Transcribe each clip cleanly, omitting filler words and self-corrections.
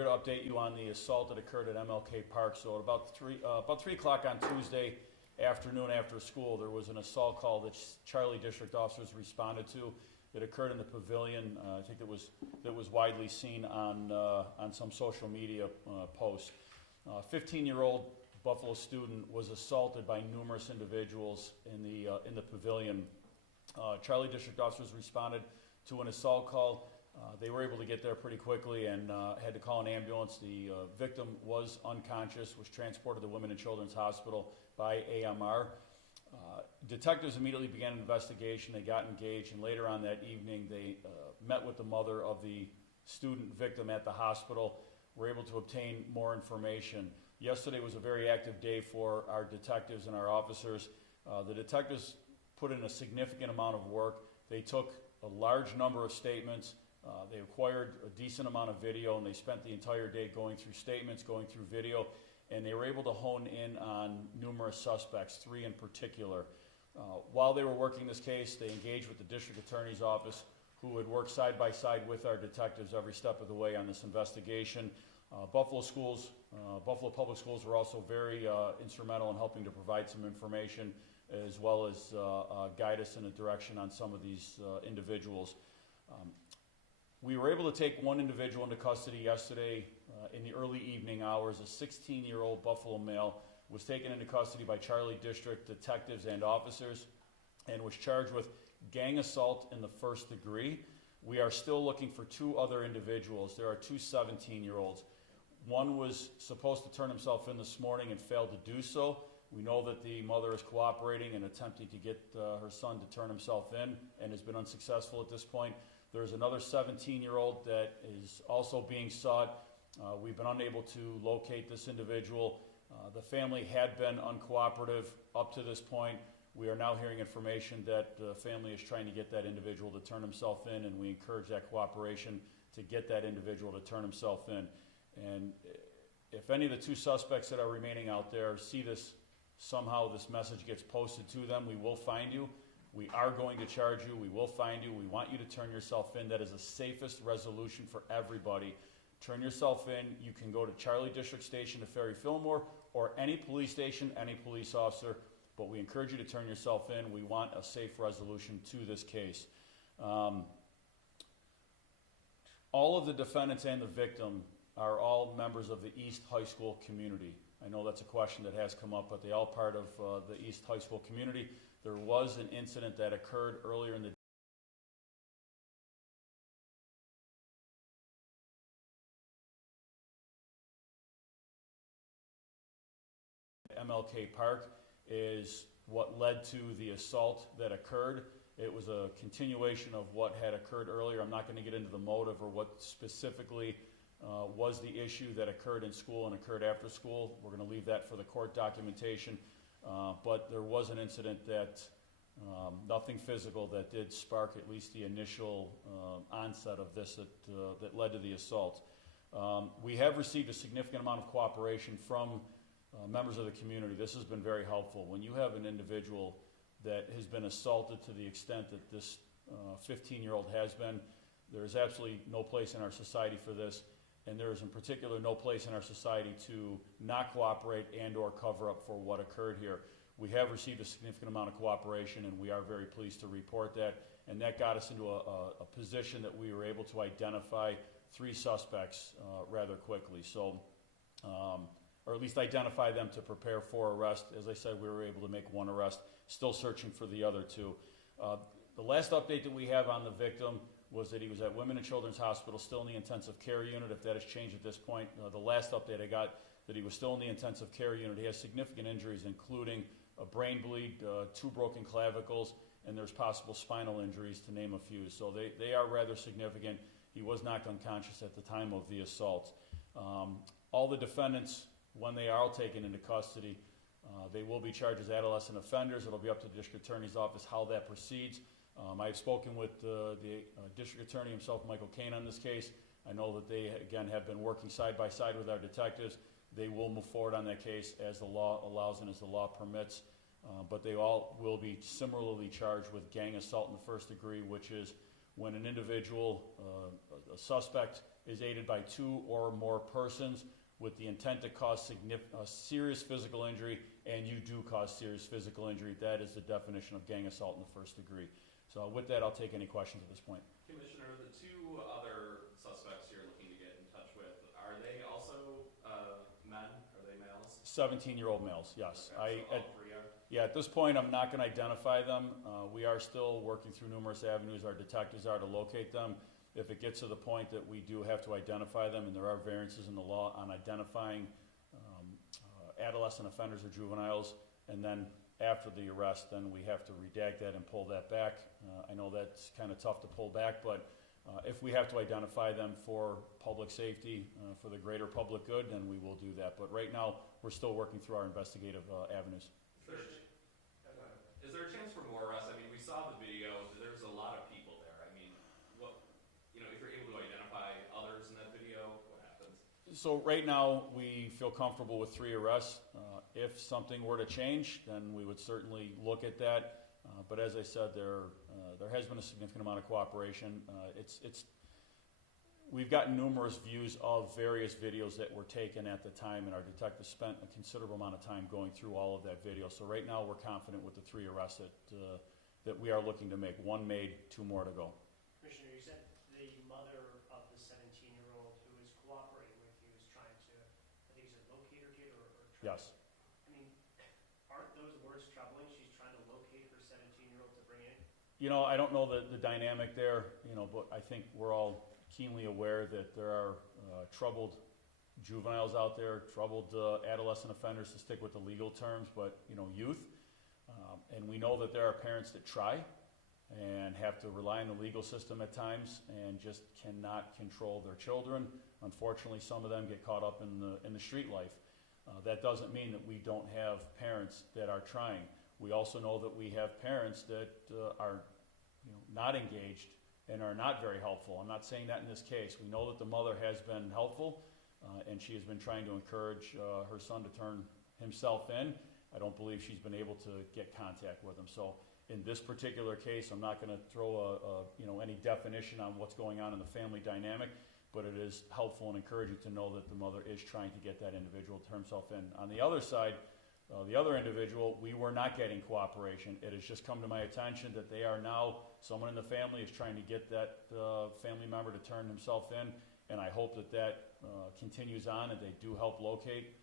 here to update you on the assault that occurred at MLK Park. So at about 3 o'clock on Tuesday afternoon after school, there was an assault call that Charlie District officers responded to. It occurred in the pavilion. I think that was widely seen on some social media posts. 15-year-old Buffalo student was assaulted by numerous individuals in the pavilion. Charlie District officers responded to an assault call. They were able to get there pretty quickly and had to call an ambulance. The victim was unconscious, was transported to Women and Children's Hospital by AMR. Detectives immediately began an investigation. They got engaged, and later on that evening, they met with the mother of the student victim at the hospital. Were able to obtain more information. Yesterday was a very active day for our detectives and our officers. The detectives put in a significant amount of work. They took a large number of statements. They acquired a decent amount of video, and they spent the entire day going through statements, going through video, and they were able to hone in on numerous suspects, 3 in particular. While they were working this case, they engaged with the district attorney's office, who had worked side by side with our detectives every step of the way on this investigation. Buffalo Public Schools were also very instrumental in helping to provide some information, as well as guide us in a direction on some of these individuals. We were able to take one individual into custody yesterday in the early evening hours. A 16-year-old Buffalo male was taken into custody by Charlie District detectives and officers and was charged with gang assault in the first degree. We are still looking for 2 other individuals. There are 2 17-year-olds. One was supposed to turn himself in this morning and failed to do so. We know that the mother is cooperating and attempting to get her son to turn himself in and has been unsuccessful at this point. There's another 17-year-old that is also being sought. We've been unable to locate this individual. The family had been uncooperative up to this point. We are now hearing information that the family is trying to get that individual to turn himself in, and we encourage that cooperation to get that individual to turn himself in. And if any of the 2 suspects that are remaining out there see this, somehow this message gets posted to them, we will find you. We are going to charge you. We will find you. We want you to turn yourself in. That is the safest resolution for everybody. Turn yourself in. You can go to Charlie District Station to Ferry Fillmore or any police station, any police officer, but we encourage you to turn yourself in. We want a safe resolution to this case. All of the defendants and the victim are all members of the East High School community. I know that's a question that has come up, but they all part of the East High School community. There was an incident that occurred earlier in the MLK Park is what led to the assault that occurred. It was a continuation of what had occurred earlier. I'm not going to get into the motive or what specifically was the issue that occurred in school and occurred after school. We're going to leave that for the court documentation. But there was an incident that, nothing physical, that did spark at least the initial onset of this that led to the assault. We have received a significant amount of cooperation from members of the community. This has been very helpful. When you have an individual that has been assaulted to the extent that this 15-year-old has been, there is absolutely no place in our society for this. And there is in particular no place in our society to not cooperate and or cover up for what occurred here. We have received a significant amount of cooperation, and we are very pleased to report that. And that got us into a position that we were able to identify 3 suspects rather quickly. So, or at least identify them to prepare for arrest. As I said, we were able to make 1 arrest, still searching for the other 2. The last update that we have on the victim was that he was at Women and Children's Hospital, still in the intensive care unit. If that has changed at this point, the last update I got, that he was still in the intensive care unit. He has significant injuries, including a brain bleed, 2 broken clavicles, and there's possible spinal injuries, to name a few. So they are rather significant. He was knocked unconscious at the time of the assault. All the defendants, when they are all taken into custody, they will be charged as adolescent offenders. It'll be up to the district attorney's office how that proceeds. I've spoken with the district attorney himself, Michael Kane, on this case. I know that they, again, have been working side by side with our detectives. They will move forward on that case as the law allows and as the law permits. But they all will be similarly charged with gang assault in the first degree, which is when an individual, a suspect, is aided by 2 or more persons with the intent to cause serious physical injury, and you do cause serious physical injury. That is the definition of gang assault in the first degree. So with that, I'll take any questions at this point. Commissioner, the 2 other suspects you're looking to get in touch with, are they also men? Are they males? 17-year-old males, yes. Okay, so all 3 are? Yeah, at this point, I'm not going to identify them. We are still working through numerous avenues. Our detectives are to locate them. If it gets to the point that we do have to identify them, and there are variances in the law on identifying adolescent offenders or juveniles, and then after the arrest, then we have to redact that and pull that back. I know that's kind of tough to pull back, but if we have to identify them for public safety, for the greater public good, then we will do that. But right now, we're still working through our investigative avenues. Is there a chance for more arrests? I mean, we saw the video. There's a lot of people there. I mean, if you're able to identify others in that video, what happens? So right now, we feel comfortable with 3 arrests. If something were to change, then we would certainly look at that. But as I said, there has been a significant amount of cooperation. We've gotten numerous views of various videos that were taken at the time, and our detectives spent a considerable amount of time going through all of that video. So right now, we're confident with the 3 arrests that we are looking to make. 1 made, 2 more to go. Commissioner, you said the mother of the 17-year-old who is cooperating with you is trying to, I think you said locate her kid or try Yes. to, I mean, aren't those words troubling? She's trying to locate her 17-year-old to bring in? I don't know the dynamic there, but I think we're all keenly aware that there are troubled juveniles out there, troubled adolescent offenders, to stick with the legal terms, but youth. And we know that there are parents that try and have to rely on the legal system at times and just cannot control their children. Unfortunately, some of them get caught up in the street life. That doesn't mean that we don't have parents that are trying. We also know that we have parents that are not engaged and are not very helpful. I'm not saying that in this case. We know that the mother has been helpful, and she has been trying to encourage her son to turn himself in. I don't believe she's been able to get contact with him. So in this particular case, I'm not going to throw any definition on what's going on in the family dynamic, but it is helpful and encouraging to know that the mother is trying to get that individual to turn himself in. On the other side, the other individual, we were not getting cooperation. It has just come to my attention that they are now, someone in the family is trying to get that family member to turn himself in, and I hope that continues on and they do help locate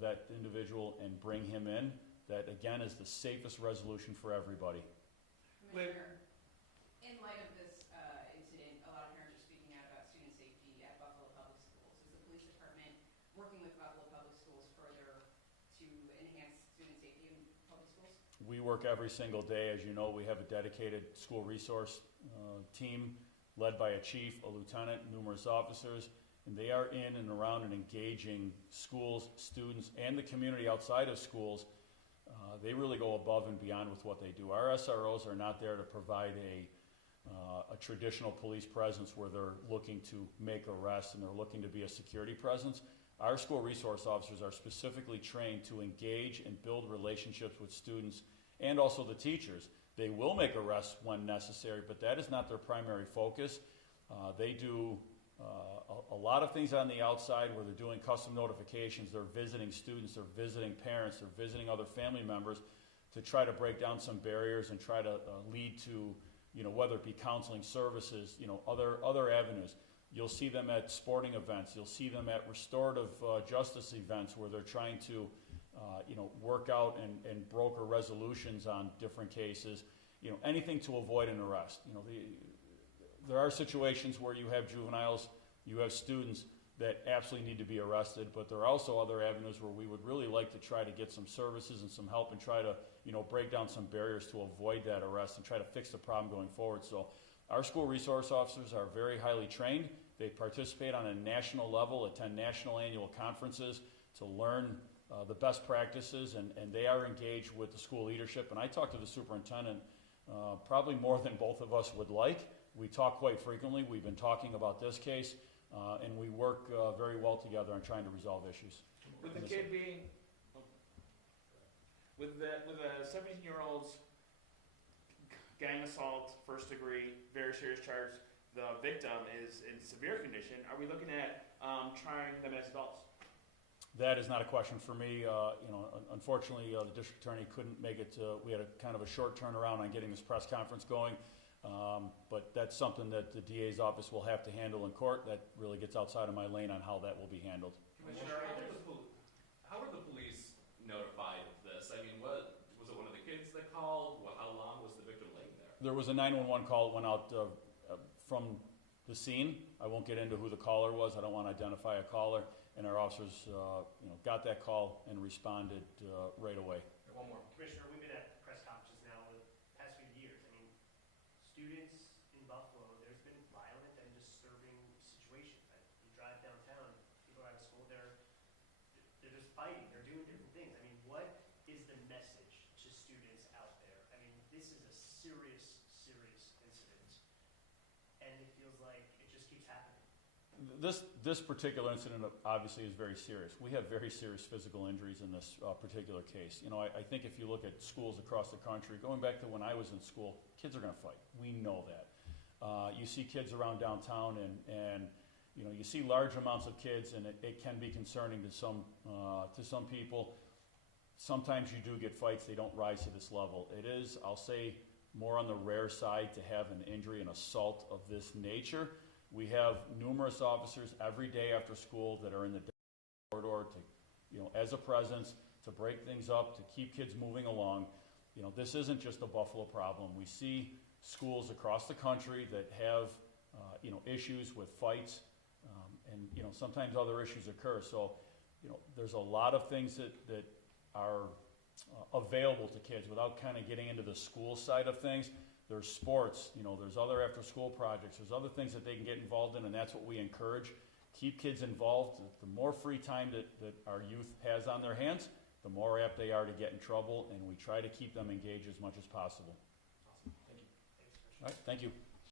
that individual and bring him in. That, again, is the safest resolution for everybody. Commissioner, in light of this incident, a lot of parents are speaking out about student safety at Buffalo Public Schools. Is the police department working with Buffalo Public Schools further to enhance student safety in public schools? We work every single day. As you know, we have a dedicated school resource team led by a chief, a lieutenant, numerous officers, and they are in and around and engaging schools, students, and the community outside of schools. They really go above and beyond with what they do. Our SROs are not there to provide a traditional police presence where they're looking to make arrests and they're looking to be a security presence. Our school resource officers are specifically trained to engage and build relationships with students and also the teachers. They will make arrests when necessary, but that is not their primary focus. They do a lot of things on the outside where they're doing custom notifications, they're visiting students, they're visiting parents, they're visiting other family members to try to break down some barriers and try to lead to, whether it be counseling services, other avenues. You'll see them at sporting events, you'll see them at restorative justice events where they're trying to, work out and broker resolutions on different cases, anything to avoid an arrest. There are situations where you have juveniles, you have students that absolutely need to be arrested, but there are also other avenues where we would really like to try to get some services and some help and try to, break down some barriers to avoid that arrest and try to fix the problem going forward. So our school resource officers are very highly trained. They participate on a national level, attend national annual conferences to learn the best practices, and they are engaged with the school leadership. And I talk to the superintendent probably more than both of us would like. We talk quite frequently. We've been talking about this case, and we work very well together on trying to resolve issues. With the kid being, with the 17-year-old's gang assault, first degree, very serious charge, the victim is in severe condition, are we looking at trying them as adults? That is not a question for me. Unfortunately, the district attorney couldn't make it. We had a kind of a short turnaround on getting this press conference going. But that's something that the DA's office will have to handle in court. That really gets outside of my lane on how that will be handled. Commissioner, how were the police notified of this? I mean, was it one of the kids that called? How long was the victim laying there? There was a 911 call that went out from the scene. I won't get into who the caller was. I don't want to identify a caller. And our officers, got that call and responded right away. One more. Commissioner, we've been at press conferences now the past few years. I mean, students in Buffalo, there's been violent and disturbing situations. You drive downtown, people out of school, they're just fighting, they're doing different things. I mean, what is the message to students out there? I mean, this is a serious, serious incident, and it feels like it just keeps happening. This particular incident obviously is very serious. We have very serious physical injuries in this particular case. I think if you look at schools across the country, going back to when I was in school, kids are going to fight. We know that. You see kids around downtown, and you see large amounts of kids, and it can be concerning to some people. Sometimes you do get fights. They don't rise to this level. It is, I'll say, more on the rare side to have an injury, an assault of this nature. We have numerous officers every day after school that are in the corridor to, as a presence, to break things up, to keep kids moving along. This isn't just a Buffalo problem. We see schools across the country that have, issues with fights, and sometimes other issues occur. So, there's a lot of things that are available to kids without kind of getting into the school side of things. There's sports, there's other after-school projects, there's other things that they can get involved in, and that's what we encourage. Keep kids involved. The more free time that our youth has on their hands, the more apt they are to get in trouble, and we try to keep them engaged as much as possible. Awesome. Thank you. Thanks, Commissioner. All right, thank you.